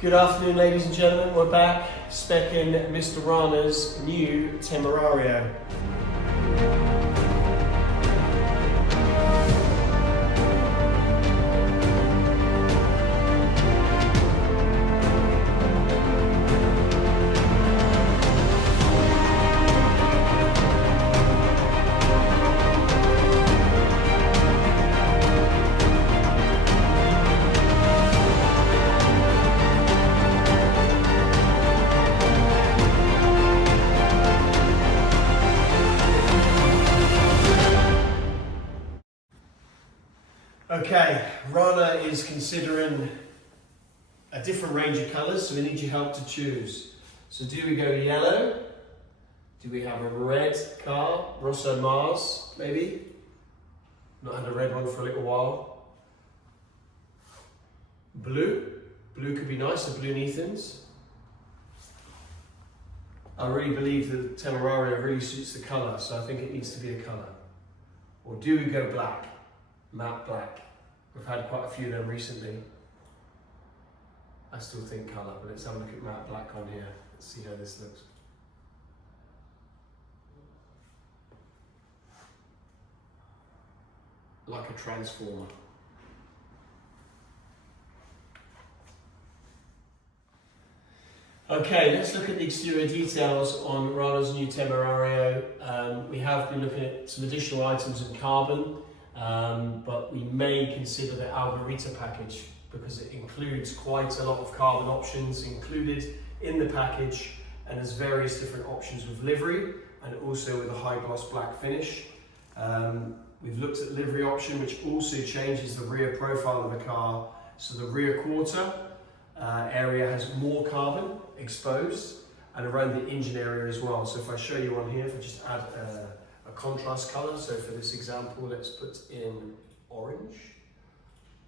Good afternoon, ladies and gentlemen. We're back specking Mr. Rana's new Temerario. Okay, Rana is considering a different range of colours, so we need your help to choose. So do we go yellow? Do we have a red car? Rosso Mars, maybe? Not had a red one for a little while. Blue? Blue could be nice, the blue Nethans. I really believe that the Temerario really suits the colour, so I think it needs to be a colour. Or do we go black? Matte black. We've had quite a few of them recently. I still think colour, but let's have a look at matte black on here. Let's see how this looks. Like a transformer. Okay, let's look at the exterior details on Rana's new Temerario. We have been looking at some additional items in carbon. But we may consider the Alleggerita package because it includes quite a lot of carbon options included in the package, and there's various different options with livery and also with a high gloss black finish. We've looked at livery option, which also changes the rear profile of the car, so the rear quarter area has more carbon exposed and around the engine area as well. So if I show you on here, if I just add a contrast colour, so for this example let's put in orange.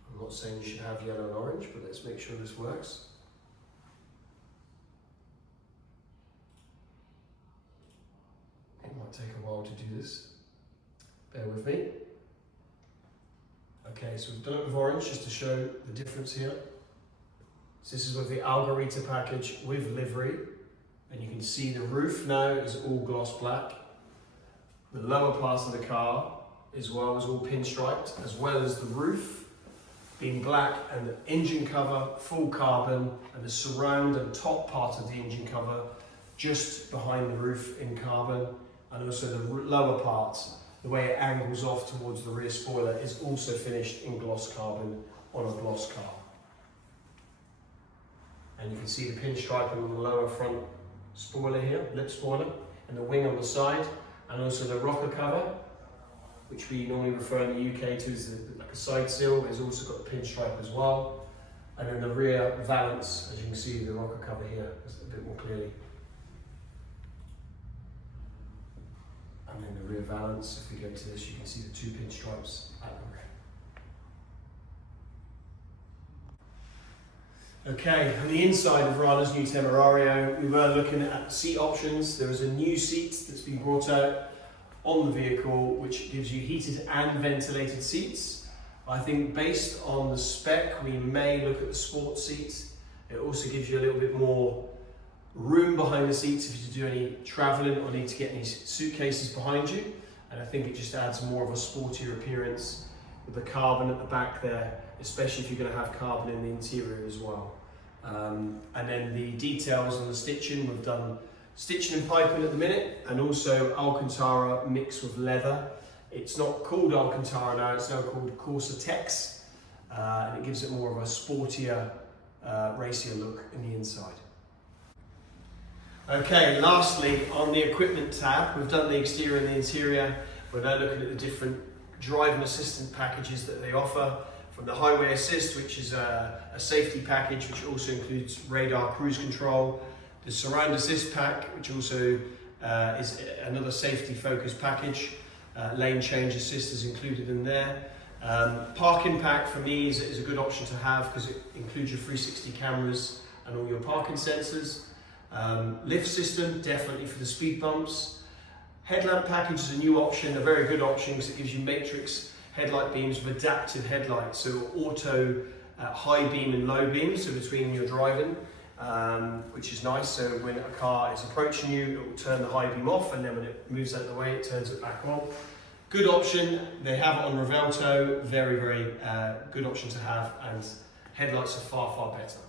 I'm not saying you should have yellow and orange, but let's make sure this works. It might take a while to do this, bear with me. Okay, so we've done it with orange just to show the difference here. So this is with the Alleggerita package with livery, and you can see the roof now is all gloss black. The lower part of the car as well is all pinstriped, as well as the roof being black and the engine cover full carbon, and the surround and top part of the engine cover just behind the roof in carbon, and also the lower part, the way it angles off towards the rear spoiler, is also finished in gloss carbon on a gloss car. And you can see the pinstriping on the lower front spoiler here, lip spoiler, and the wing on the side. And also the rocker cover, which we normally refer in the UK to as like a side sill, has also got a pinstripe as well. And then the rear valance, as you can see, the rocker cover here is a bit more clearly. And then the rear valance, if we go to this, you can see the two pinstripes at the rear. Okay, on the inside of Rana's new Temerario, we were looking at seat options. There is a new seat that's been brought out on the vehicle, which gives you heated and ventilated seats. I think based on the spec, we may look at the sport seat. It also gives you a little bit more room behind the seats if you do any traveling or need to get any suitcases behind you. And I think it just adds more of a sportier appearance with the carbon at the back there, especially if you're going to have carbon in the interior as well. And then the details on the stitching, we've done stitching and piping at the minute, and also Alcantara mixed with leather. It's not called Alcantara now, it's now called Corsa-Tex, and it gives it more of a sportier, racier look in the inside. Okay, lastly, on the equipment tab, we've done the exterior and the interior. We're now looking at the different driving assistant packages that they offer, from the highway assist, which is a safety package, which also includes radar cruise control, the surround assist pack, which also is another safety focused package, lane change assist is included in there. Parking pack for me is a good option to have because it includes your 360 cameras and all your parking sensors. Lift system, definitely for the speed bumps. Headlamp package is a new option, a very good option because it gives you matrix headlight beams with adaptive headlights, so auto high beam and low beam, so between when you're driving, which is nice. So when a car is approaching you, it will turn the high beam off, and then when it moves out of the way, it turns it back on. Good option. They have it on Revuelto. Very, very good option to have, and headlights are far, far better.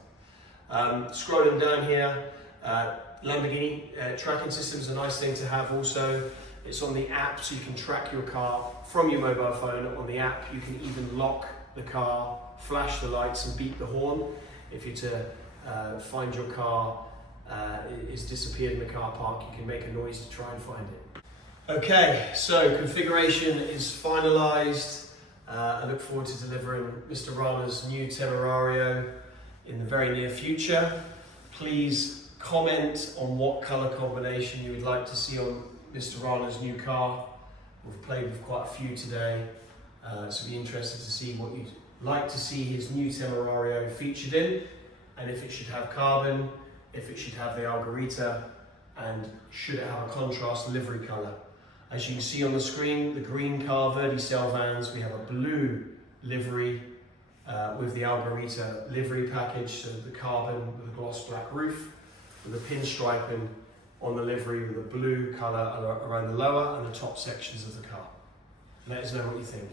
Scrolling down here, Lamborghini tracking system is a nice thing to have also. It's on the app, so you can track your car from your mobile phone on the app. You can even lock the car, flash the lights and beep the horn if you're to find your car is disappeared in the car park. You can make a noise to try and find it. Okay, so configuration is finalised. I look forward to delivering Mr. Rana's new Temerario in the very near future. Please comment on what colour combination you would like to see on Mr. Rana's new car. We've played with quite a few today, so be interested to see what you'd like to see his new Temerario featured in, and if it should have carbon, if it should have the Alleggerita, and should it have a contrast livery colour. As you can see on the screen, the green car Verde vans, we have a blue livery with the Alleggerita livery package, so the carbon with a gloss black roof, with a pinstriping on the livery with a blue colour around the lower and the top sections of the car. Let us know what you think.